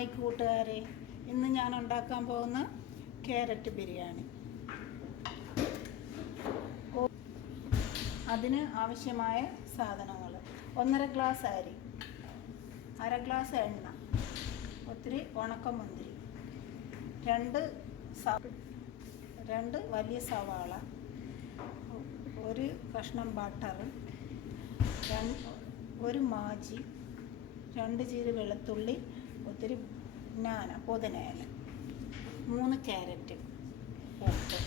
Hi കൂട്ടുകാരെ, ഇന്ന് ഞാൻ ഉണ്ടാക്കാൻ പോകുന്ന ക്യാരറ്റ് ബിരിയാണി. അതിന് ആവശ്യമായ സാധനങ്ങൾ: 1.5 ഗ്ലാസ് അരി, 1/2 ഗ്ലാസ് എണ്ണ, ഒത്തിരി ഉണക്കമുന്തിരി, 2 വലിയ സവാള, 1 കഷ്ണം ബട്ടർ, 1 മാജി, 2 ചീര് വെളുത്തുള്ളി, ഒത്തിരി പുതിനയില, 3 ക്യാരറ്റ്, ഉപ്പ്.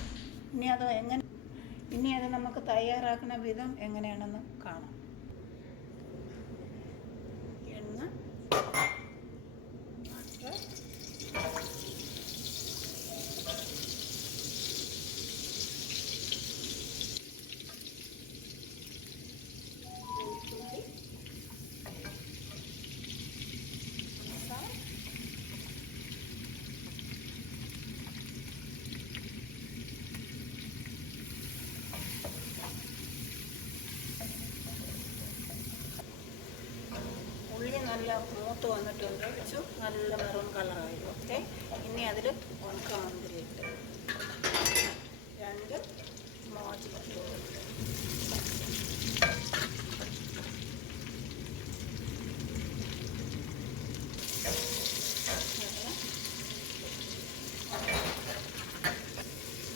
ഇനി അത് നമുക്ക് തയ്യാറാക്കുന്ന വിധം എങ്ങനെയാണെന്ന് കാണാം. എണ്ണ, ഉള്ളി നല്ല മൂത്ത് വന്നിട്ടുണ്ട്, നല്ല മെറൂൺ കളറായി. ഓക്കെ, ഇനി അതിൽ ഉണക്കമുന്തിരി ഇട്ട് 2 മോജി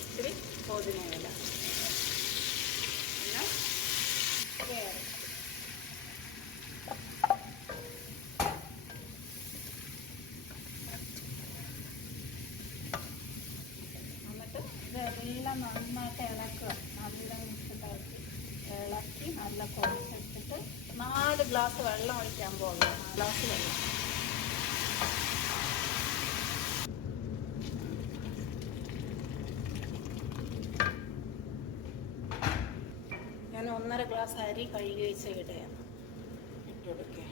ഇത്തിരി പുതിനയില, പിന്നെ ക്യാരറ്റ്. ഇതെല്ലാം നന്നായിട്ട് ഇളക്കുക, നല്ല മിക്സിട്ടാക്കി ഇളക്കി നല്ല കുഴച്ചെടുത്തിട്ട് 4 ഗ്ലാസ് വെള്ളം ഒഴിക്കാൻ പോകുക. 4 ഗ്ലാസ് വെള്ളം. ഞാൻ 1.5 ഗ്ലാസ് അരി കഴുകി വെച്ച ഇടയാണ് ഇട്ട് കൊടുക്കുക.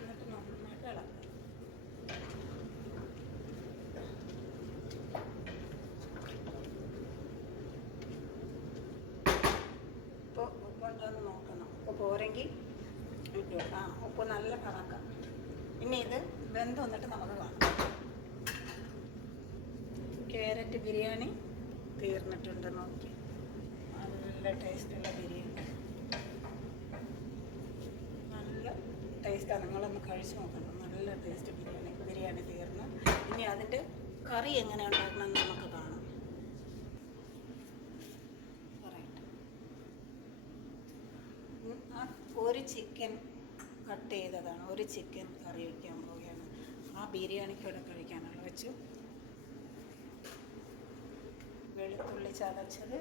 എന്നിട്ട് നന്നായിട്ട് ഇളക്കുക. ഉപ്പുണ്ടോയെന്ന് നോക്കണം. ഉപ്പ് പോരെങ്കിൽ ഇട്ടു. ഉപ്പ് നല്ല കണക്കാം. ഇനി ഇത് വെന്ത് വന്നിട്ട് നമുക്ക് കാണാം. ക്യാരറ്റ് ബിരിയാണി തീർന്നിട്ടുണ്ട്. നോക്കി, നല്ല ടേസ്റ്റുള്ള ബിരിയാണി, നല്ല ടേസ്റ്റാണ്. നിങ്ങളൊന്ന് കഴിച്ച് നോക്കണം. നല്ല ടേസ്റ്റ് ബിരിയാണി തീർന്നു. ഇനി അതിൻ്റെ കറി എങ്ങനെ ഉണ്ടാക്കണമെന്ന് നമുക്ക് കാണാം. ഒരു ചിക്കൻ കട്ട് ചെയ്തതാണ്. ഒരു ചിക്കൻ കറി വയ്ക്കാൻ പോവുകയാണ്. ആ ബിരിയാണിക്കൂടെ കഴിക്കാനുള്ള വെച്ചു. വെളുത്തുള്ളി ചതച്ചത്,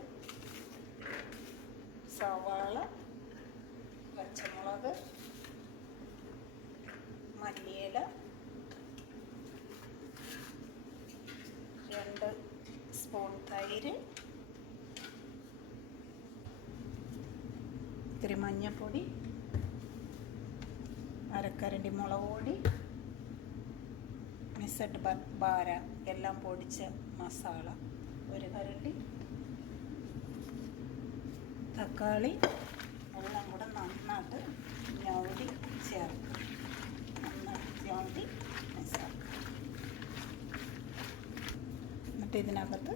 സവാള, പച്ചമുളക്, മല്ലിയില, 2 സ്പൂൺ തൈര്, ഇത്തിരി മഞ്ഞൾപ്പൊടി, അരക്കരണ്ടി മുളക് പൊടി, മിക്സഡ് ബാര എല്ലാം പൊടിച്ച മസാല, 1 കരണ്ടി, തക്കാളി എല്ലാം കൂടെ നന്നായിട്ട് ഞവടി ചേർക്കുക. നന്നായിട്ട് ഞവടി മിക്സാക്കുക. എന്നിട്ട് ഇതിനകത്ത്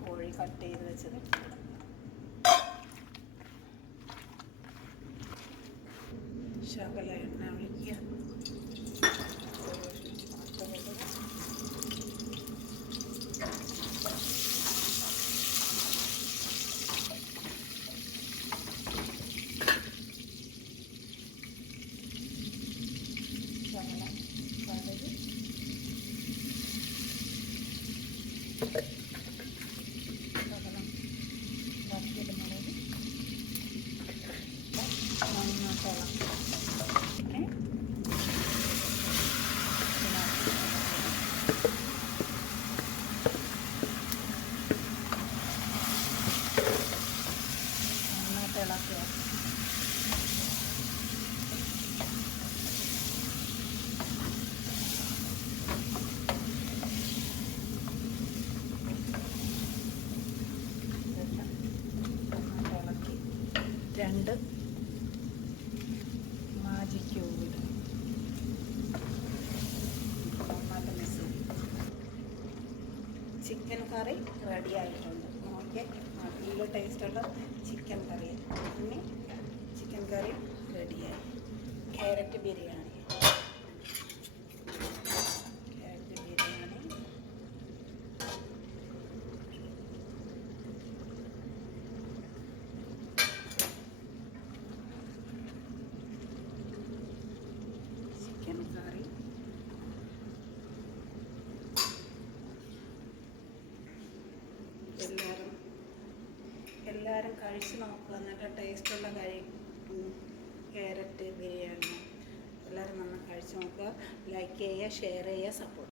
കോഴി കട്ട് ചെയ്ത് വെച്ചത് ശകല എണ്ണ ഒഴിക്കുക. ശകല കടുക്, ശകലം വറുത്തിട്ട് മുളക്, നന്നായിട്ട് ഇളക്കുക. നന്നായിട്ട് ഇളക്കുക. നന്നായിട്ട് ഇളക്കി 2 കറി റെഡി ആയിട്ടുണ്ട്. നോക്കിയാൽ നല്ല ടേസ്റ്റുള്ള ചിക്കൻ കറി. പിന്നെ ചിക്കൻ കറി റെഡിയായി. ക്യാരറ്റ് ബിരിയാണി, ചിക്കൻ കറി, എല്ലാവരും കഴിച്ച് നോക്കുക. നല്ല ടേസ്റ്റുള്ള ക്യാരറ്റ് ബിരിയാണി എല്ലാവരും നന്നായി കഴിച്ച് നോക്കുക. ലൈക്ക് ചെയ്യുക, ഷെയർ ചെയ്യുക, സപ്പോർട്ട്